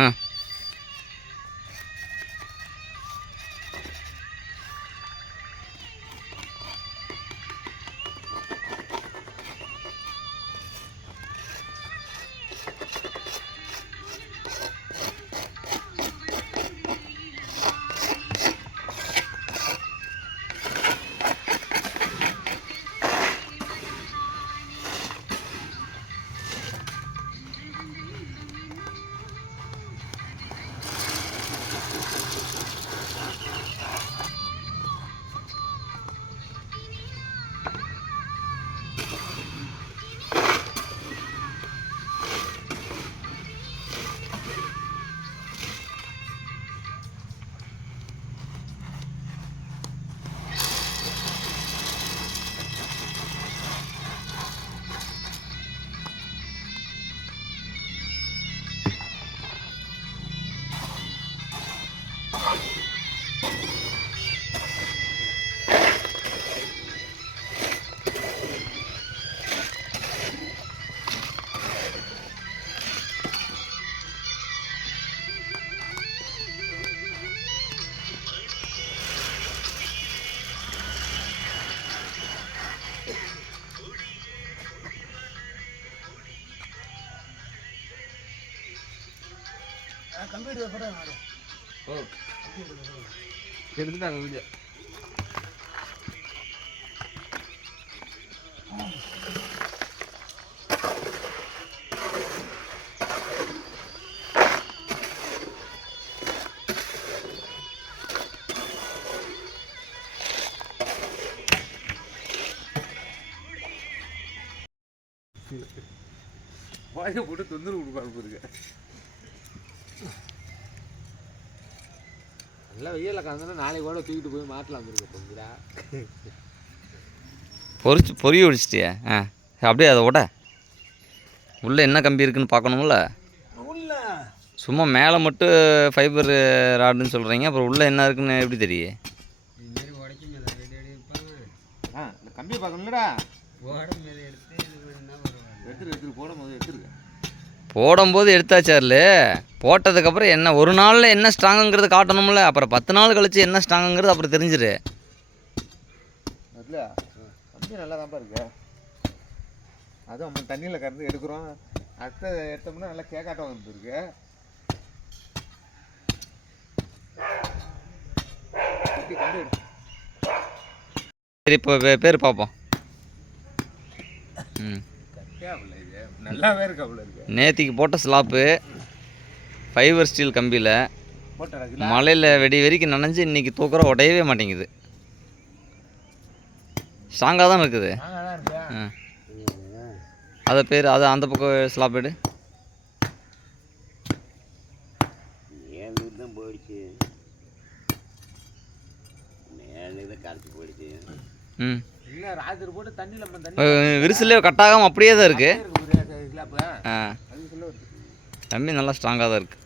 ஆ ஓ எடுத்துட்டாங்க வீடியோ. வாயை போட்டு தொந்தரவு கொடுப்பாரு போதுங்க. நல்லா வெயிலில் கலந்துனா நாளைக்கு கூட தூக்கிட்டு போய் மாட்டலாம் இருக்குடா. பொரிய ஒடிச்சிட்டியா? ஆ அப்படியே அதை விட உள்ளே என்ன கம்பி இருக்குன்னு பார்க்கணும்ல. சும்மா மேலே மட்டும் ஃபைபர் ராடுன்னு சொல்கிறீங்க, அப்புறம் உள்ளே என்ன இருக்குன்னு எப்படி தெரியும்? ஆ இந்த கம்பியை பார்க்கணும்லடா. போடும்போது எடுத்தாச்சார்ல, போட்டதுக்கப்புறம் என்ன ஒரு நாளில் என்ன ஸ்ட்ராங்குங்கிறது காட்டணும்ல. அப்புறம் 10 நாள் கழிச்சு என்ன ஸ்ட்ராங்குங்கிறது அப்புறம் தெரிஞ்சிரு. கம்பி நல்லா தான்ப்பா இருக்கு. அதுவும் நம்ம தண்ணியில் கறந்து எடுக்கிறோம். அடுத்த எடுத்தோம்னா நல்லா கேக்காட்டம் வந்துருக்கு. சரி இப்போ பேர் பார்ப்போம். நல்லாவே இருக்கு. அவ்வளோ இருக்கு. நேத்திக்கு போட்ட ஸ்லாப்பு ஃபைபர் ஸ்டீல் கம்பியில் மலையில் வெடி வரைக்கும் நனைஞ்சு இன்றைக்கி தூக்குற உடையவே மாட்டேங்குது. ஸ்ட்ராங்காக தான் இருக்குது. அதை பேர் அது அந்த பக்கம் ஸ்லாப் எடு. ம் விரிசலே கட்டாகாமல் அப்படியே தான் இருக்குது. கம்பி நல்லா ஸ்ட்ராங்காக தான் இருக்குது.